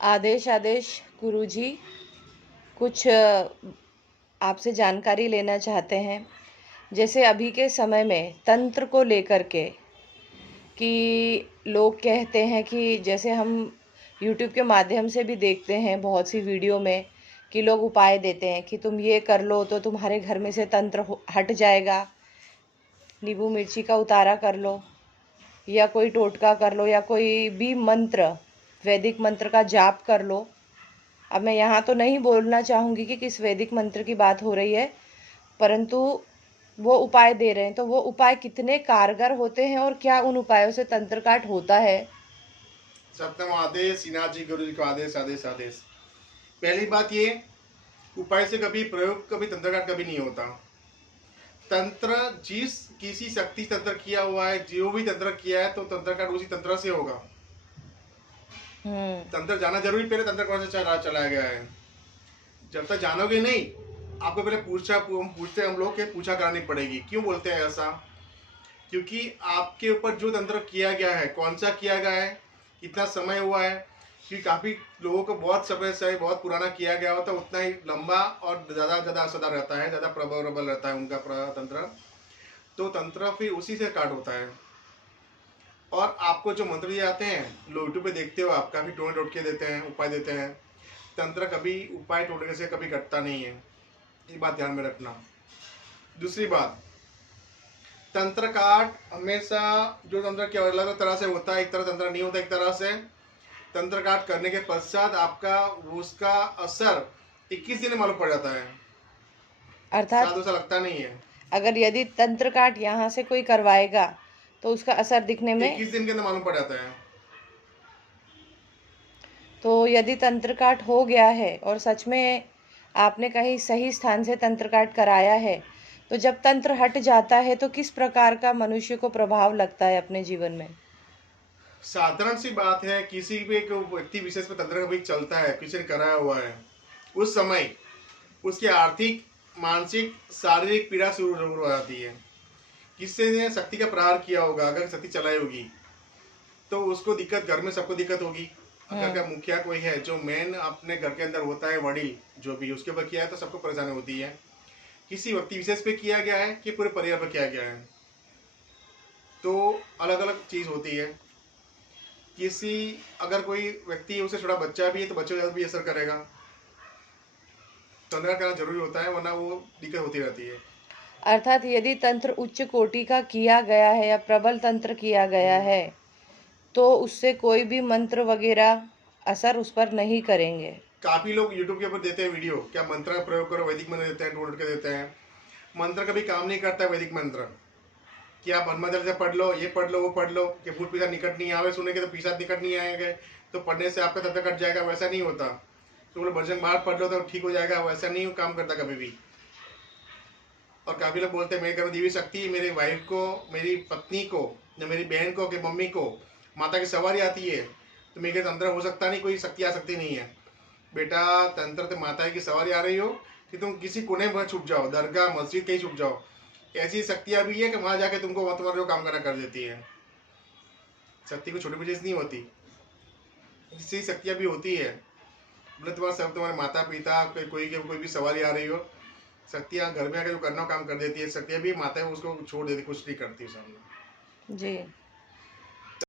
आदेश आदेश गुरुजी, कुछ आपसे जानकारी लेना चाहते हैं। जैसे अभी के समय में तंत्र को लेकर के कि लोग कहते हैं कि जैसे हम यूट्यूब के माध्यम से भी देखते हैं बहुत सी वीडियो में कि लोग उपाय देते हैं कि तुम ये कर लो तो तुम्हारे घर में से तंत्र हट जाएगा, नींबू मिर्ची का उतारा कर लो या कोई टोटका कर लो या कोई भी मंत्र, वैदिक मंत्र का जाप कर लो। अब मैं यहाँ तो नहीं बोलना चाहूँगी कि किस वैदिक मंत्र की बात हो रही है, परंतु वो उपाय दे रहे हैं, तो वो उपाय कितने कारगर होते हैं और क्या उन उपायों से तंत्र काट होता है? सप्तम आदेश, श्रीनाथ जी गुरु जी का आदेश आदेश आदेश। पहली बात ये, उपाय से कभी प्रयोग, कभी तंत्र काट कभी नहीं होता। तंत्र जिस किसी शक्ति तंत्र किया हुआ है, जो भी तंत्र किया है, तो तंत्र काट उसी तंत्र से होगा। तंत्र जाना जरूरी, पहले तंत्र कौन से चलाया गया है। जब तक जानोगे नहीं, आपको पहले पूछते हम लोग के पूछा करानी पड़ेगी। क्यों बोलते हैं ऐसा? क्योंकि आपके ऊपर जो तंत्र किया गया है, कौन सा किया गया है, कितना समय हुआ है, क्योंकि काफी लोगों को बहुत समय से बहुत पुराना किया गया होता है, उतना ही लंबा और ज्यादा असरदार रहता है, ज्यादा प्रभावबल रहता है उनका तंत्र। तो तंत्र फिर उसी से काट होता है। और आपको जो मंत्र दिए जाते हैं, लोग यूट्यूब पे देखते हो, आप काफी टोटके देते हैं, उपाय देते हैं। तंत्र कभी उपाय टोटके से कभी कटता नहीं है, ये बात ध्यान में रखना। दूसरी बात, तंत्र काट हमेशा जो तंत्र क्या अलग अलग तरह से होता है, एक तरह तंत्र नहीं होता। एक तरह से तंत्र काट करने के पश्चात आपका उसका असर 21 दिन में मालूम पड़ जाता है, अर्थात 7 वर्ष लगता नहीं है। अगर यदि तंत्र काट यहाँ से कोई करवाएगा तो उसका असर दिखने में 21 दिन के अंदर मालूम पड़ जाता है। तो यदि तंत्र काट हो गया है और सच में आपने कहीं सही स्थान से तंत्र काट कराया है, तो जब तंत्र हट जाता है तो किस प्रकार का मनुष्य को प्रभाव लगता है अपने जीवन में? साधारण सी बात है, किसी भी एक व्यक्ति विशेष पे तंत्र कभी चलता है, किसी ने कराया हुआ है, उस समय उसकी आर्थिक, मानसिक, शारीरिक पीड़ा शुरू हो जाती है। किसी ने शक्ति का प्रहार किया होगा, अगर शक्ति चलाई होगी तो उसको दिक्कत, घर में सबको दिक्कत होगी। घर का मुखिया कोई है जो मेन अपने घर के अंदर होता है, वडील जो भी, उसके ऊपर किया है तो सबको परेशानी होती है। किसी व्यक्ति विशेष पे किया गया है कि पूरे परिवार पर किया गया है, तो अलग अलग चीज होती है। किसी, अगर कोई व्यक्ति उसे छोटा बच्चा भी है तो बच्चे को भी असर करेगा। तंत्र करना जरूरी होता है, वरना वो दिक्कत होती रहती है। अर्थात यदि तंत्र उच्च कोटि का किया गया है या प्रबल तंत्र किया गया है तो उससे कोई भी मंत्र वगैरह असर उस पर नहीं करेंगे। काफी लोग यूट्यूब के ऊपर देते हैं वीडियो, क्या मंत्र का प्रयोग करो, वैदिक मंत्र देते हैं, ढूंढ के देते हैं। मंत्र कभी काम नहीं करता है वैदिक मंत्र। कि आप हनुमान से पढ़ लो, ये पढ़ लो, वो पढ़ लो, कि भूत पिशाच निकट नहीं आवे, सुनेंगे तो पिशाच निकट नहीं आएंगे, तो पढ़ने से आपका तंत्र कट जाएगा, वैसा नहीं होता। तो बोले भजन बाहर पढ़ लो तो ठीक हो जाएगा, वैसा नहीं काम करता कभी भी। और काफी लोग बोलते हैं मेरे घर में देवी शक्ति, मेरी वाइफ को, मेरी पत्नी को या मेरी बहन को, कि मम्मी को माता की सवारी आती है, तो मेरे तंत्र हो सकता नहीं, कोई शक्ति आ सकती नहीं है। बेटा, तंत्र तो माता की सवारी आ रही हो कि तुम किसी कोने में छुप जाओ, दरगाह मस्जिद कहीं छुप जाओ, ऐसी शक्तियां भी है कि वहां जाके तुमको वहां तुम्हारा जो काम करना कर देती है। शक्ति को छोटी बड़ी चीज नहीं होती, इससे शक्तियां भी होती है। बोले तुम्हारा सब, तुम्हारे माता पिता, कोई भी सवारी आ रही हो, शक्तियां घर में आकर जो करना काम कर देती है। शक्तियां भी माता है उसको छोड़ देती, कुछ नहीं करती सामने। जी।